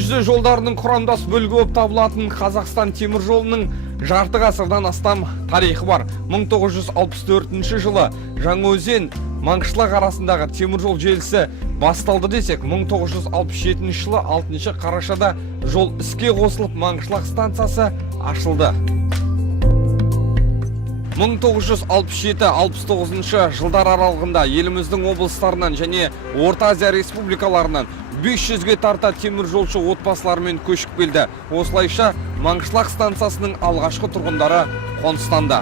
Дүниежүзі жолдарының құрамдас бөлігі болып табылатын Қазақстан темір жолының жарты ғасырдан астам тарихы бар. 1964 жылы Жаңаөзен Маңғышлақ арасындағы темір жол желісі басталды десек, 1967 жылы 6 қарашада жол іске қосылып, Маңғышлақ станциясы ашылды. 1967-69 жылдар аралығында еліміздің облыстарынан және Орта Азия республикаларынан 500-ге тарта темір жолшы отбасыларымен көшіп келді. Осылайша Маңғышлақ станциясының алғашқы тұрғындары қоныстанды.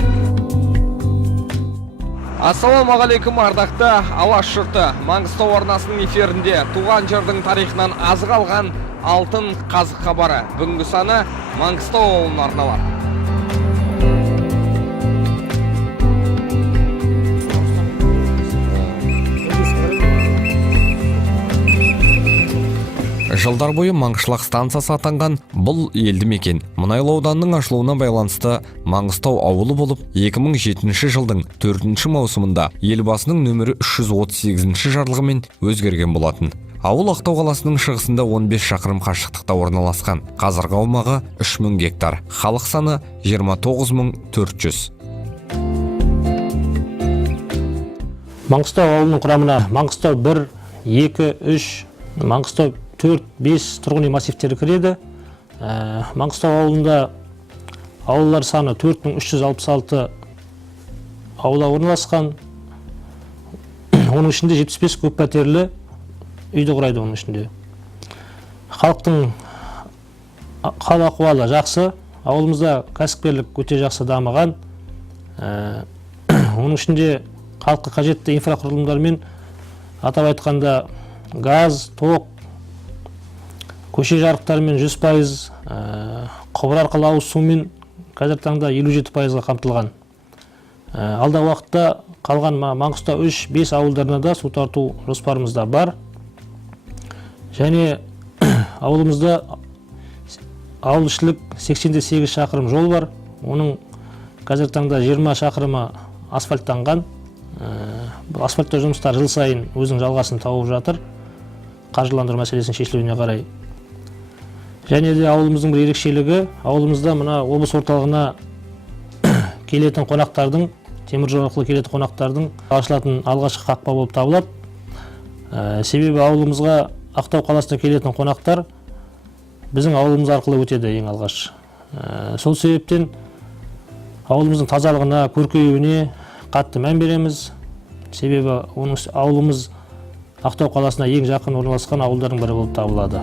Ассалаумағалейкум, ардақты Алаш жұрты. Маңғыстау арнасының эфирінде туған жердің тарихынан азық алған алтын қазық хабары. Бүгінгі саны Маңғыстау ауылына арналады. Жылдар бойы Маңғышлақ станциясы атанған бұл елді мекен мұнайлы ауданының ашылуына байланысты Маңғыстау ауылы болып, 2007 жылдың 4 маусымында елбасының нөмірі 338 жарлығымен өзгерген болатын. Ауыл Ақтау қаласының шығысында 15 шақырым қашықтықта орналасқан. Қазіргі аумағы 3000 гектар. Халық саны 29400. Маңғыстау ауылының құрамына Маңғыстау 1, 2, 3, Маңғыстау 4-5 тұрғын үй массивтері кіреді. Маңғыстау ауылында ауылдар саны 4366 аула орналасқан. Оның ішінде 75 көп пәтерлі үйді құрайды оның ішінде. Халықтың хал ахуалы жақсы. Ауылымызда кәсіпкерлік өте жақсы дамыған. Оның ішінде халыққа қажетті инфрақұрылымдармен, атап айтқанда газ, тоқ, көше жарықтарымен 100%, құбыр арқылы ауыз сумен қазіргі таңда 57%-ға қамтылған. Алдағы уақытта қалған Маңғыстау 3-5 ауылдарына да су тарту жоспарымызда бар. Және ауылымызда ауылішілік 88 шақырым жол бар. Оның қазіргі таңда 20 шақырымы асфальттанған. Асфальттау жұмыстар жыл сайын өзінің жалғасын тауып жатыр. Қаржыландыру мәселесін шешілуіне қарай. Және де ауылымыздың бір ерекшелігі, ауылымызда мына облыс орталығына келетін қонақтардың, темір жол арқылы келетін қонақтардың ашылатын алғашқы қақпа болып табылады. Себебі ауылымызға Ақтау қаласына келетін қонақтар біздің ауылымыз арқылы өтеді ең алғаш. Сол себептен ауылымыздың тазалығына, көркеюіне қатты мән береміз. Себебі ауылымыз Ақтау қаласына ең жақын орналасқан ауылдардың бірі болып табылады.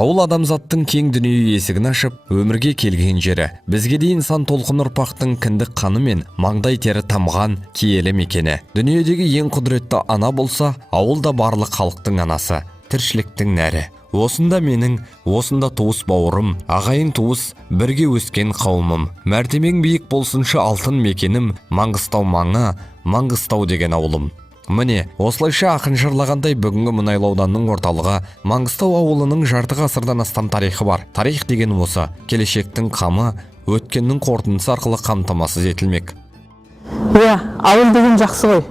Ауыл адамзаттың кең дүние есігін ашып, өмірге келген жері. Бізге дейін сан толқын ұрпақтың кіндік қаны мен маңдай тері тамған киелі мекені. Дүниедегі ең құдіретті ана болса, ауылда барлық халықтың анасы, тіршіліктің нәрі. Осында менің, осында туыс бауырым, ағайын туыс, бірге өскен қауымым. Мәртебең биік болсыншы алтын мекенім, Маңғыстау маңы, Маңғыстау деген ауылым. Міне, осылайша ақын жырлағандай бүгінгі мұнайлы ауданның орталығы Маңғыстау ауылының жарты ғасырдан астам тарихы бар. Тарих деген осы, келешектің қамы, өткеннің қорытындысы арқылы қамтамасыз етілмек. Ауыл деген жақсы ғой.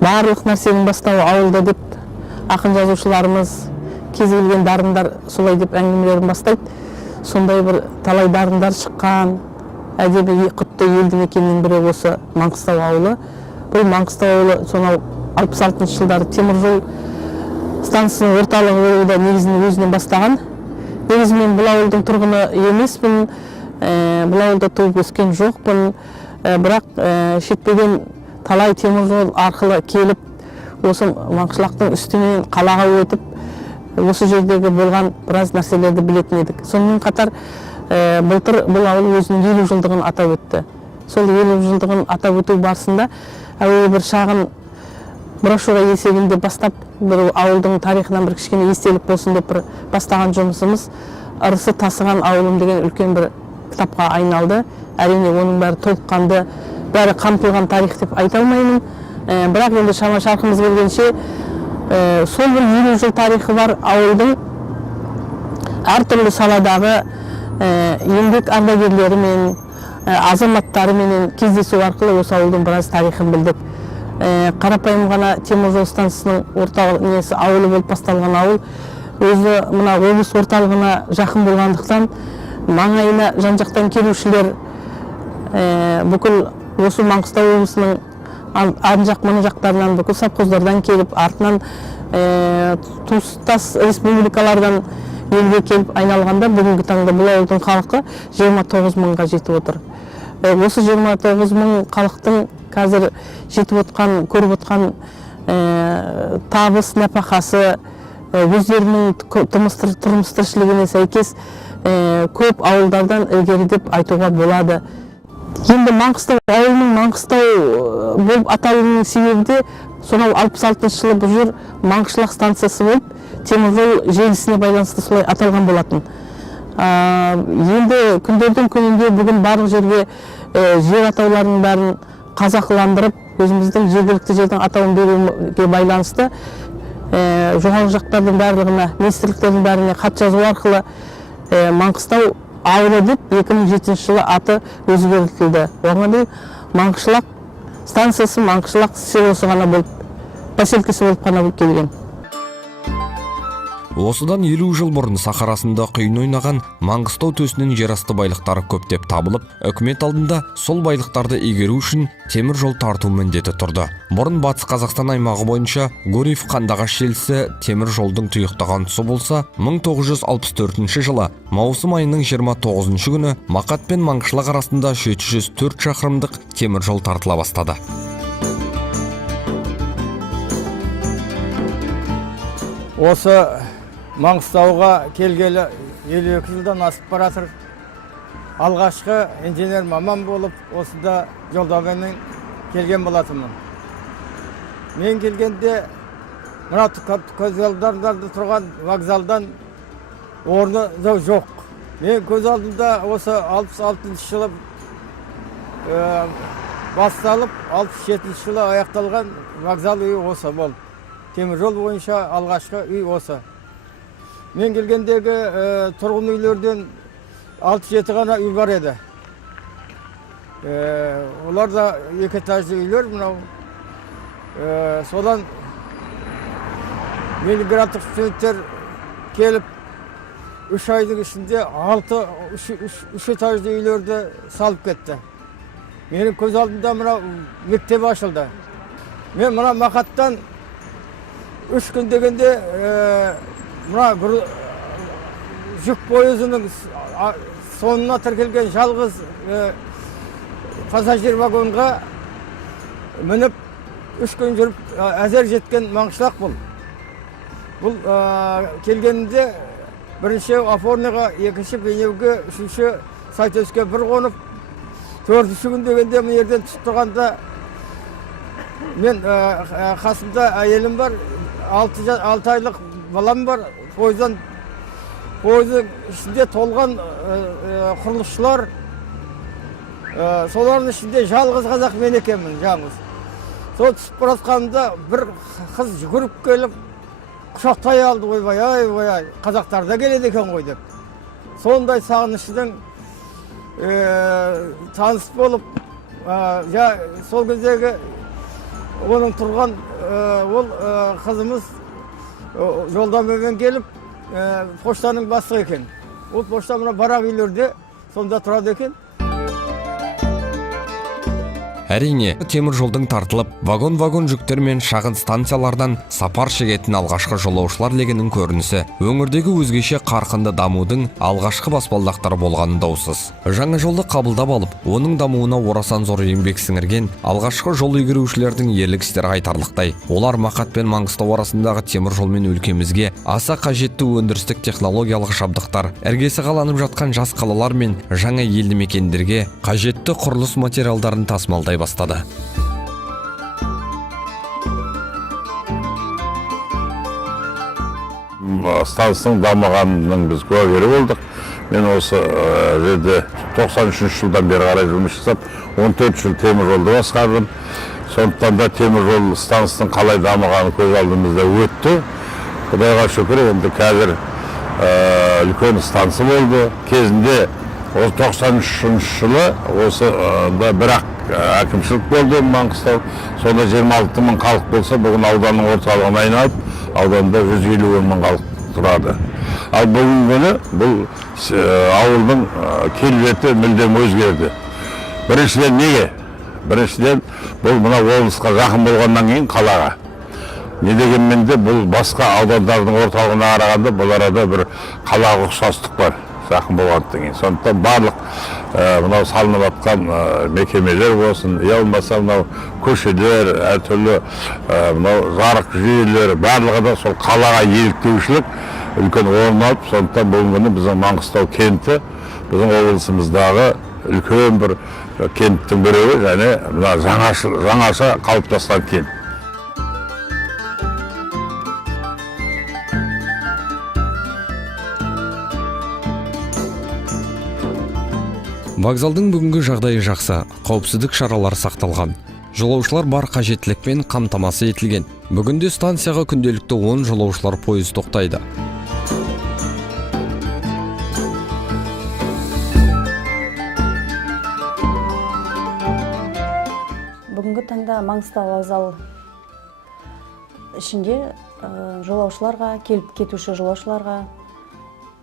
Барлық нәрсенің бастауы ауылда деп ақын жазушыларымыз, кез келген дарындар солай деп әңгімелерін бастайды. Сондай бір талай дарындар шыққан әдеби құтты елді мекеннің бірі осы Маңғыстау ауылы. Бұл Маңғыстау ауылы сонау 66 жылдары темір жол станциясының орталығы болуда негізінен өзінен бастаған. Негізінен бұл ауылдың тұрғыны емеспін, бұл ауылда туып өскен жоқпын, бірақ шетпеден талай темір жол арқылы келіп, осы Маңғышлақтың үстінен қалаға өтіп, осы жердегі болған біраз нәрселерді білетін едік. Сонымен қатар былтыр бұл ауыл өзінің 50 жылдығын атап өтті. Сол 50 жылдығын атап өту барысында әуелі бір шағын брошюра есебінде бастап, бір ауылдың тарихынан бір кішкене естелік болсын деп бір бастаған жұмысымыз ырысы тасыған ауылым деген үлкен бір кітапқа айналды. Әрине оның бәрі толыққанды, бәрі қамтылған тарих деп айта алмаймын. Бірақ енді шама шарқымыз келгенше сол бір 50 жыл тарихы бар ауылдың әртүрлі саладағы еңбек ардагерлері мен азаматтары менен кездесу арқылы осы ауылдың біраз тарихын білдік. Қарапайым ғана теміржол станциясының орталық несі ауылы болып басталған ауыл өзі мына облыс орталығына жақын болғандықтан маңайына жан-жақтан келушілер бүкіл осы Маңғыстау облысының ан жақ мына жақтарынан бүкіл совхоздардан келіп, артынан туыстас республикалардан елге келіп айналғанда бүгінгі таңда бұл ауылдың халқы 29 мыңға жетіп отыр. Осы 29 мың халықтың қазір жетіп отқан, көріп отқан табыс, нәпақасы өздерінің тұрмыс тіршілігіне сәйкес көп ауылдардан ілгері деп айтуға болады. Енді Маңғыстау ауылының Маңғыстау болып аталуының себебі де сонау 66 жылы бұл жер Маңғышлақ станциясы болып, теміржол желісіне байланысты солай аталған болатын. Енді күндердің күнінде бүгін барлық жерге жер атауларының бәрін қазақыландырып, өзіміздің жергілікті жердің атауын беруге байланысты жоғарғы жақтардың барлығына, министрліктердің бәріне хат жазу арқылы Маңғыстау ауылы деп 2007 жылы аты өзгертілді. Оған Маңғышлақ станциясы, Маңғышлақ селосы ғана болып, поселкесі болып қана болып келген. Осыдан 50 жыл бұрын сахарасында құйын ойнаған Маңғыстау төсінің жерасты байлықтары көптеп табылып, үкімет алдында сол байлықтарды игеру үшін темір жол тарту міндеті тұрды. Бұрын Батыс Қазақстан аймағы бойынша Гурьев Қандағаш желісі темір жолдың тұйықтаған тұсы болса, 1964 жылы маусым айының 29 күні Мақат пен Маңғышлақ арасында 704 шақырымдық темір жол тартыла бастады. Осы Маңғыстауға келгелі 52 жылдан асып баратыр. Алғашқы инженер маман болып, осында жолдаумен келген болатынмын. Мен келгенде мына көзалдарда тұрған вокзалдан орны жоқ. Мен көз алдымда осы 66 жылы басталып, 67 жылы аяқталған вокзал үйі осы болды. Теміржол бойынша алғашқы үй осы. Мен келгендегі тұрғын үйлерден 6-7 ғана үй бар еді. Олар да 2 этажды үйлер мынау. Содан мигранттық студенттер келіп 3 айдың ішінде 3 этажды үйлерді салып кетті. Менің көз алдымда мынау мектеп ашылды. Мен мына Мақаттан 3 күн дегенде мына жүк пойызының соңына тіркелген жалғыз пассажир вагонға мініп 3 күн жүріп әзер жеткен Маңғышлақ бұл. Бұл келгенінде бірінші Афорныға, екінші Бейнеуге, үшінші Сайтөске бір қонып, 4-ші күн дегенде мен ерден түсіп тұрғанда мен қасымда әйелім бар, 6 айлық балам бар. Пойыздың ішінде толған құрылысшылар, солардың ішінде жалғыз қазақ мен екенмін, жалғыз. Сол түсіп баратқанымда бір қыз жүгіріп келіп, құшақтай алды, ойбай, қазақтар да келеді екен ғой деп. Сондай сағынышының таныс болып, сол кездегі оның тұрған ол қызымыз жолдамамен келіп, поштаның бастығы екен. Ол пошта мына барақ үйлерде сонда тұрады екен. Әрине, темір жолдың тартылып, вагон-вагон жүктер мен шағын станциялардан сапар шегетін алғашқы жолаушылар легінің көрінісі өңірдегі өзгеше қарқынды дамудың алғашқы баспалдақтары болғаны даусыз. Жаңа жолды қабылдап алып, оның дамуына орасан зор еңбек сіңірген алғашқы жол игерушілердің ерлік істері айтарлықтай. Олар Мақат пен Маңғыстау арасындағы темір жолмен өлкемізге аса қажетті өндірістік технологиялық жабдықтар, іргесі қаланып жатқан жас қалалар мен жаңа елді мекендерге қажетті құрылыс материалдарын тасымалдай бастады. станцияның дамығанының біз куәгері болдық. Мен осы жерде 93 жылдан бері қарай жұмыс жасап, 14 жыл темір жолды басқардым. Сондықтан да темір жол станцияның қалай дамығаны көз алдымызда өтті. Құдайға шүкір, енді қазір үлкен станция болды. Кезінде 93 жылы осы бірақ әкімшілік болды Маңғыстау. Сонда 26 мың халық болса, бүгін ауданның орталығына айналып, ауданда 150 мың халық тұрады. Ал бүгінгі күні бұл ауылдың келбеті мүлдем өзгерді. Біріншіден неге? Біріншіден бұл мына облысқа жақын болғаннан кейін қалаға. Не дегенмен де бұл басқа аудандардың орталығына қарағанда бұл арада бір қалаға ұқсастық бар, жақын болғаннан кейін. Сондықтан барлық мынау салынып жатқан мекемелер болсын, болмаса мынау көшелер, әртүрлі мынау жарық жүйелері барлығы да сол қалаға еліктеушілік үлкен орын алып, сондықтан бүгінгі күні біздің Маңғыстау кенті біздің облысымыздағы үлкен бір кенттің біреуі, және жаңаша қалыптасқан кент. Вокзалдың бүгінгі жағдайы жақсы, қауіпсіздік шаралары сақталған. Жолаушылар бар қажеттілікпен қамтамасыз етілген. Бүгінде станцияға күнделікті 10 жолаушылар пойыз тоқтайды. Бүгінгі таңда Маңғыстау вокзалы ішінде жолаушыларға, келіп кетуші жолаушыларға,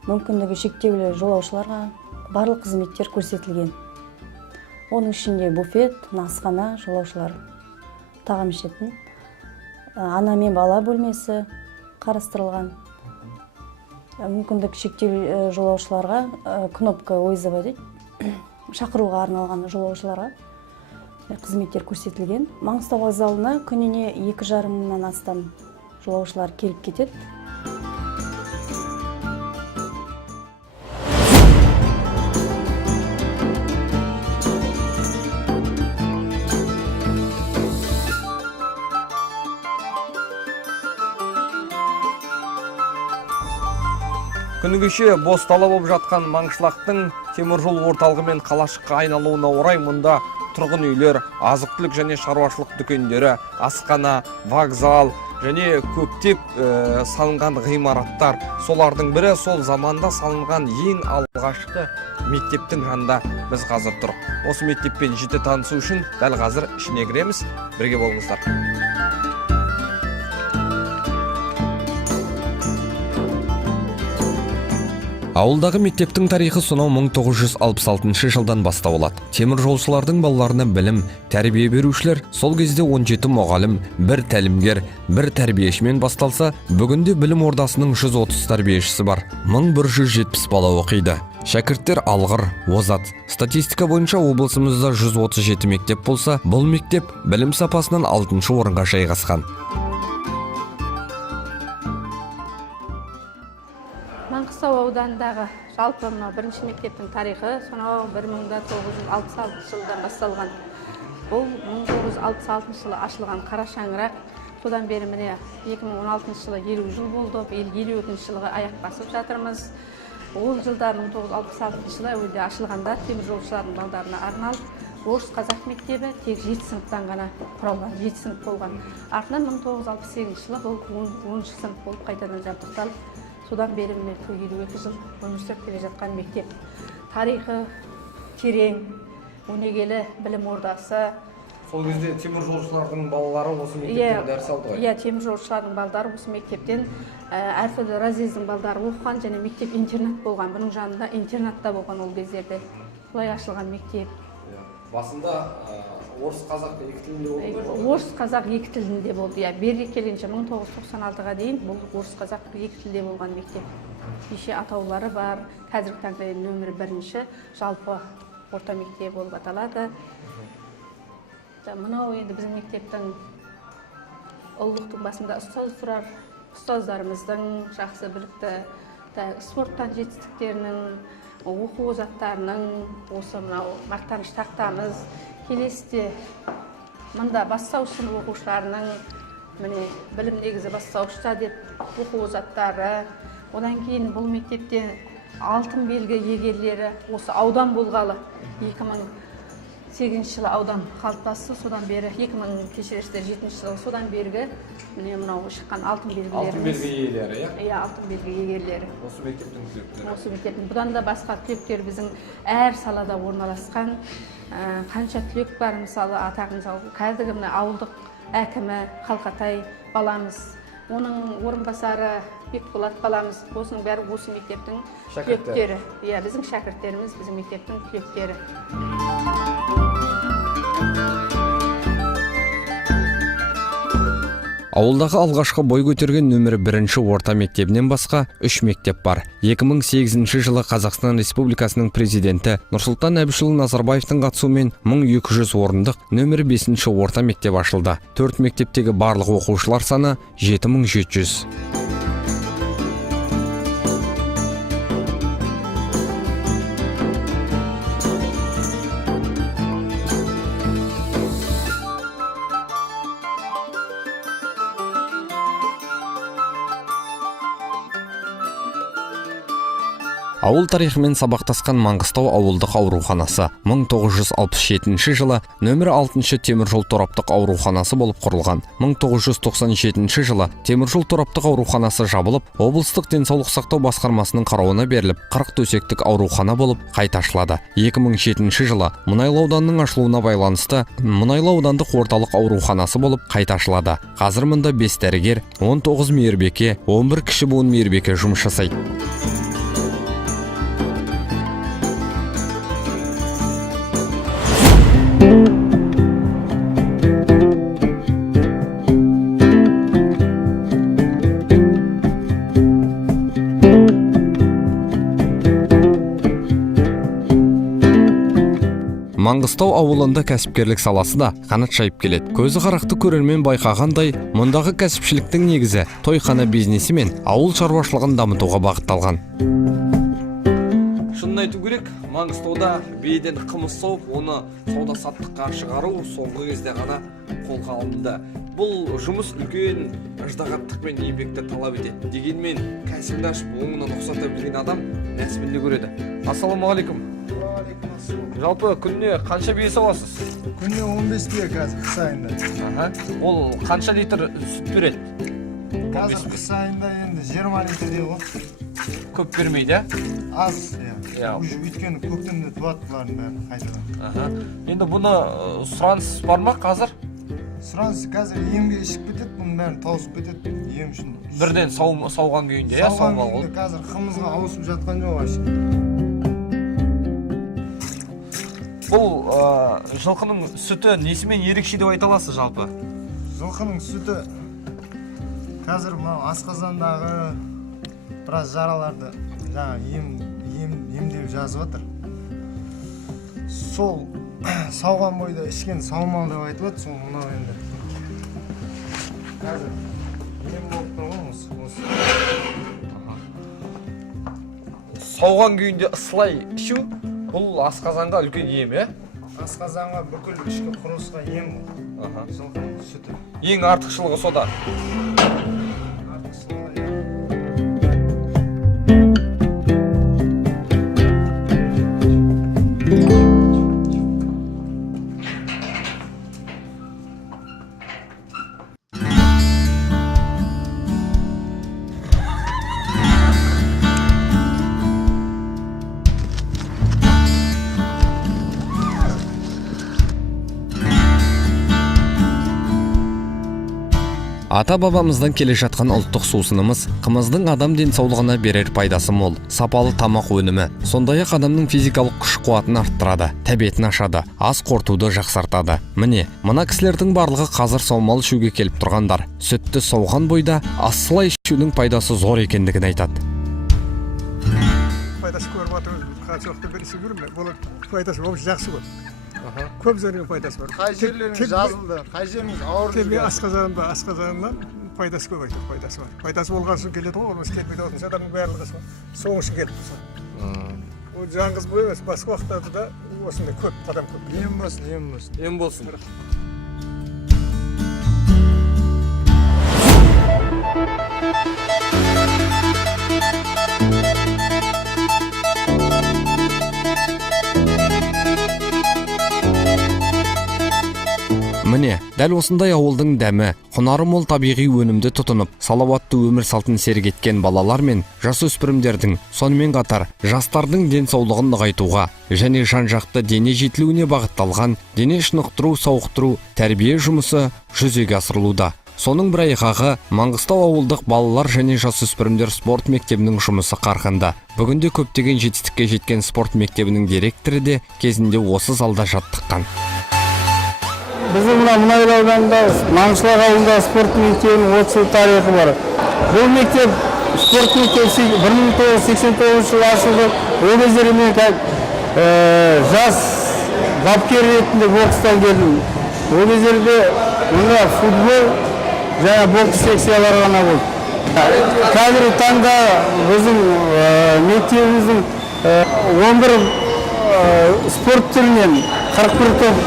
мүмкіндігі шектеулі жолаушыларға барлық қызметтер көрсетілген. Оның ішінде буфет, асхана, жолаушылар тағам ішетін, ана мен бала бөлмесі қарастырылған. Мүмкіндік шектеулі жолаушыларға кнопка вызова дейді, шақыруға арналған жолаушыларға қызметтер көрсетілген. Маңғыстау вокзалына күніне 2,5 мыңнан астам жолаушылар келіп кетеді. Күні кеше бос дала болып жатқан Маңғышлақтың теміржол орталығы мен қалашыққа айналуына орай мұнда тұрғын үйлер, азық-түлік және шаруашылық дүкендері, асхана, вокзал және көптеп салынған ғимараттар. Солардың бірі сол заманда салынған ең алғашқы мектептің жанында біз қазір тұр. Осы мектеппен жете танысу үшін дәл қазір ішіне кіреміз. Бірге болыңыздар. Ауылдағы мектептің тарихы сонау 1966 жылдан бастау алады. Темір жолшылардың балаларына білім, тәрбие берушілер сол кезде 17 мұғалім, бір тәлімгер, бір тәрбиешімен басталса, бүгінде білім ордасының 130 тәрбиешісі бар. 1170 бала оқиды. Шәкірттер алғыр, озат. Статистика бойынша облысымызда 137 мектеп болса, бұл мектеп білім сапасынан 6-шы орынға жайғасқан. Маңғыстау ауданындағы жалпы бірінші мектептің тарихы сонау 1966 жылдан басталған. Бұл 1966 жылы ашылған қара шаңырақ. Содан бері міне 2016 жылы 50 жыл болды. 52 жылға аяқ басып жатырмыз. Ол жылдар 1966 жылы әуелде ашылғанда теміржолшылардың балдарына арналып орыс қазақ мектебі тек 7 сыныптан ғана құралған, 7 сынып болған. Артынан 1968 жылы бұл 10-шы сынып болып қайтадан жабдықталып, содан бері міне 52 жыл өмір сүріп келе жатқан мектеп. Тарихы терең, өнегелі білім ордасы. Сол кезде темір жолшылардың балалары осы мектептен дәріс алды ғой? Иә, темір жолшылардың балдары осы мектептен әртүрлі разъездің балдары оқыған және мектеп интернат болған. Бұның жанында интернатта болған ол кездерде. Солай ашылған мектеп. Басында орыс қазақ екі тілінде болды. Орыс қазақ екі тілінде болды. Иә, бері келгенше 1996-ға дейін бұл орыс қазақ екі тілде болған мектеп. Неше атаулары бар. Қазіргі таңда нөмірі 1-ші жалпы орта мектеп болып аталады. Мынау енді біздің мектептің ұлылықтың басында ұстаз тұрар. Ұстаздарымыздың жақсы білікті спорттан жетістіктерінің, оқу озаттарының, осы мынау мақтаныш тақтамыз, келесіде мында бастауыш сынып оқушыларының міне білім негізі бастауышта деп оқу озаттары, одан кейін бұл мектепте алтын белгі иегерлері осы аудан болғалы 2008 жылы аудан қалыптасты, содан бері 2007 жылы содан бергі міне мынау шыққан алтын белгілеріміз. Алтын белгі иелері, иә, алтын белгі иегерлері. Осы мектептің түлектері. Осы мектептің. Бұдан да басқа түлектер біздің әр салада орналасқан. Қанша түлек бар, мысалы атағын салып, қазіргі мына ауылдық әкімі Қалқатай баламыз, оның орынбасары Бекболат баламыз, осының бәрі осы мектептің түлектері. Иә, біздің шәкірттеріміз, біздің мектептің түлектері. Ауылдағы алғашқы бой көтерген нөмірі 1-ші орта мектебінен басқа 3 мектеп бар. 2008 жылы Қазақстан Республикасының президенті Нұрсұлтан Әбішұлы Назарбаевтың қатысуымен 1200 орындық нөмірі 5-ші орта мектеп ашылды. 4 мектептегі барлық оқушылар саны 7700. Ауыл тарихымен сабақтасқан Маңғыстау ауылдық ауруханасы 1967 жылы нөмірі 6-шы теміржол тораптық ауруханасы болып құрылған. 1997 жылы теміржол тораптық ауруханасы жабылып, облыстық денсаулық сақтау басқармасының қарауына беріліп, 40 төсектік аурухана болып қайта ашылады. 2007 жылы Мұнайлы ауданының ашылуына байланысты Мұнайлы аудандық орталық ауруханасы болып қайта ашылады. Қазір мұнда 5 дәрігер, 19 мейірбике, 11 кіші буын мейірбике жұмыс жасайды. Маңғыстау ауылында кәсіпкерлік саласы да қанат жайып келеді. Көзі қарақты көрермен байқағандай, мұндағы кәсіпшіліктің негізі тойхана бизнесі мен ауыл шаруашылығын дамытуға бағытталған. Шынын айту керек, Маңғыстауда бейден қымыз сауып, оны сауда-саттыққа шығару соңғы кезде ғана қолға алынды. Бұл жұмыс үлкен ыждағаттық пен еңбекті талап етеді. Дегенмен кәсібді ашып оңынан ұқсата білген адам нәсібінде көреді. Ассалаумағалейкум. Жалпы күніне қанша бие сауасыз? Күніне 15 бие қазір қыс айында. Ол қанша литр сүт береді? Қазір қыс айында енді 20 литрдей ғой. Көп бермейді, аз. Уже өйткені көктемде туады бұлардың бәрі қайтадан. Енді бұны сұраныс бар ма қазір? Сұраныс қазір емге ішіп кетеді, бұның бәрін тауысып кетеді ем үшін. Бірден сауған күйінде, сауған күйінде қазір қымызға ауысып жатқан жоқ ашы. Бұл жылқының сүті несімен ерекше деп айта аласыз жалпы? Жылқының сүті қазір асқазандағы біраз жараларды емдеп жазып жатыр. Сол сауған бойда ішкен саумал деп айтып жатыр, сол мынау енді. Қазір ем болып тұр ғой осы. Сауған күйінде ысылай ішу, бұл асқазанға үлкен ем, Асқазанға бүкіл ішкі құрылысқа ем бұл. Жылқының сүті. Ең артықшылығы сода. Ата-бабамыздан келе жатқан ұлттық сусынымыз қымыздың адам денсаулығына берер пайдасы мол, сапалы тамақ өнімі, сондай-ақ адамның физикалық күш-қуатын арттырады, тәбетін ашады, ас қорытуды жақсартады. Міне, мына кісілердің барлығы қазір саумал ішуге келіп тұрғандар. Сүтті сауған бойда асылай ішудің пайдасы зор екендігін айтады. Пайдасы көріп жатыр, қаншалықты бірisi көрмей, бұл пайдасы вообще жақсы ғой. Көп жерге пайдасы бар. Қай жерлеріңіз жазылды, қай жеріңіз ауыр жүрген? Асқазанынан пайдасы көп айтады, пайдасы бар. Пайдасы болған соң келеді ғой, олмыз келмейді отырса адамның барлығы соң үшін келіп тұрса. Ол жаңғыз бұл емес, басқа уақыттарда да осындай көп адам көп. Ем болсын, ем болсын. Ем болсын. Міне, дәл осындай ауылдың дәмі, құнары мол табиғи өнімді тұтынып, салауатты өмір салтын серік еткен балалар мен жасөспірімдердің, сонымен қатар жастардың денсаулығын нығайтуға және жан-жақты дене жетілуіне бағытталған дене шынықтыру, сауықтыру, тәрбие жұмысы жүзеге асырылуда. Соның бір айғағы Маңғыстау ауылдық балалар және жасөспірімдер спорт мектебінің жұмысы қарқынды. Бүгінде көптеген жетістікке жеткен спорт мектебінің директоры де кезінде осы залда жаттыққан. Біздің Мұнайлы ауданында Маңғышлақ ауылында спорт мектебінің 30 жыл тарихы бар. Бұл мектеп спорт мектебі 1989 жылы ашылды. Ол кездері мен жас бапкер ретінде бокстан келдім. Ол кездерде мұнда футбол және бокс секциялары ғана болды. Қазіргі таңда біздің мектебіміздің 11 спорт түрінен 41 топ.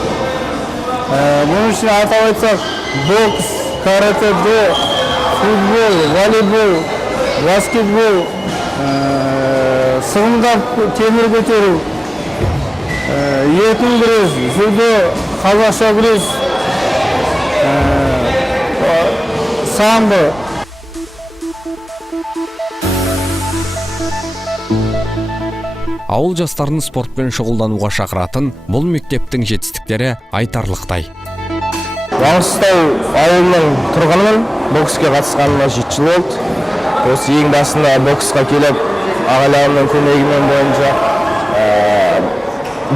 Bunun için атап айтсақ, бокс, каратэ-до, футбол, волейбол, баскетбол, сығымдап темір көтеру, еркін күрес, дзюдо, қазақша күрес, самбо. Ауыл жастарын спортпен шұғылдануға шақыратын бұл мектептің жетістіктері айтарлықтай. Маңғыстау ауылының тұрғынымын, бокске қатысқаныма 7 жыл болды. Осы ең басында боксқа келіп, ағайларымның көмегімен бойынша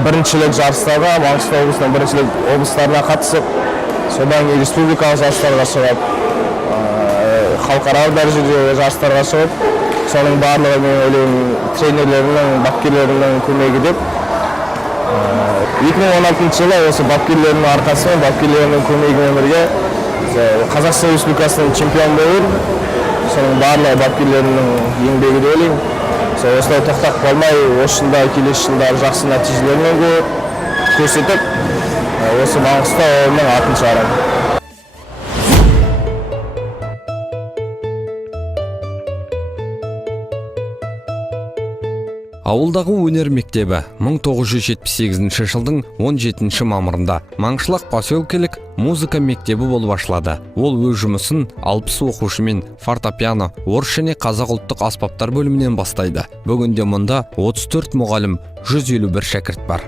біріншілік жарыстарға, Маңғыстау облысының біріншілік облыстарына қатысып, содан кейін республикалық жарыстарға шығып, халықаралық дәрежедегі жарыстарға шығып, соның барлығы мен ойлаймын тренерлерінің, бапкерлерінің көмегі деп. 2016 жылы осы бапкерлерінің арқасымен, бапкерлерінің көмегімен бірге Қазақстан Республикасының чемпион болып, соның барлығы бапкерлерінің еңбегі деп ойлаймын. Осылай тоқтап қалмай, осы жылда келесі жылдар жақсы нәтижелермен көрсетіп, осы Маңғыстау ауылының атын шығарамын. Ауылдағы өнер мектебі 1978 жылдың 17 мамырында Маңғышлақ поселкелік музыка мектебі болып ашылады. Ол өз жұмысын 60 оқушымен фортепиано, орыс және қазақ ұлттық аспаптар бөлімінен бастайды. Бүгінде мұнда 34 мұғалім, 151 шәкірт бар.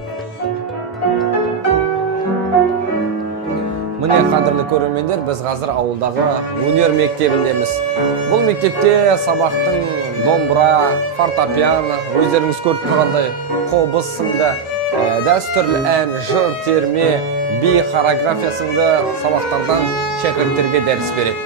Міне қадірлі көрермендер, біз қазір ауылдағы өнер мектебіндеміз. Бұл мектепте сабақтың домбыра, фортепиано, өздеріңіз көріп тұрғандай қобыз сынды дәстүрлі ән, жыр, терме, би, хореография сынды сабақтардан шәкірттерге дәріс береді.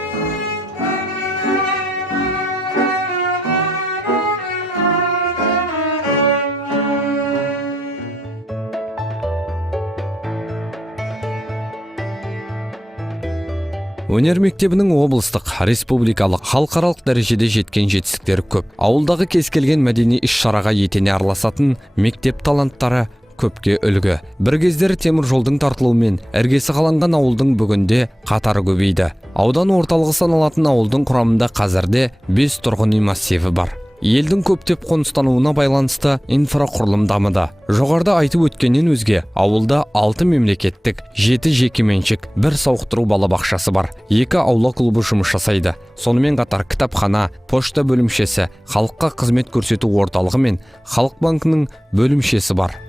Өнер мектебінің облыстық, республикалық, халықаралық дәрежеде жеткен жетістіктері көп. Ауылдағы кез келген мәдени іс-шараға етене араласатын мектеп таланттары көпке үлгі. Бір кездері темір жолдың тартылуымен іргесі қаланған ауылдың бүгінде қатары көбейді. Аудан орталығы саналатын ауылдың құрамында қазірде 5 тұрғын үй массиві бар. Елдің көптеп қоныстануына байланысты инфрақұрылым дамыды. Жоғарыда айтып өткеннен өзге, ауылда 6 мемлекеттік, 7 жекеменшік, 1 сауықтыру балабақшасы бар. 2 аула клубы жұмыс жасайды. Сонымен қатар кітапхана, пошта бөлімшесі, халыққа қызмет көрсету орталығы мен Халық банкінің бөлімшесі бар.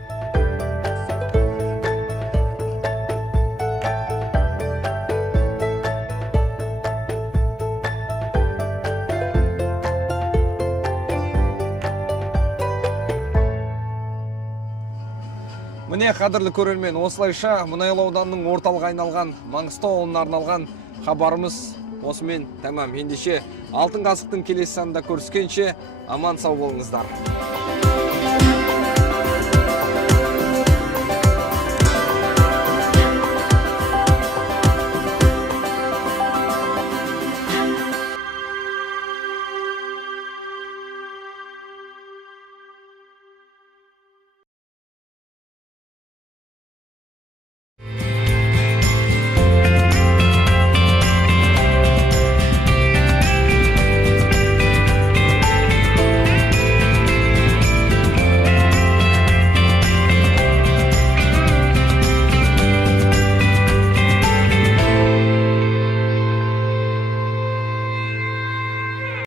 Міне қадірлі көрермен, осылайша Мұнайлы ауданының орталығы айналған Маңғыстау ауылына арналған хабарымыз осымен тәмам. Ендеше алтын қасықтың келесі санында көріскенше аман сау болыңыздар.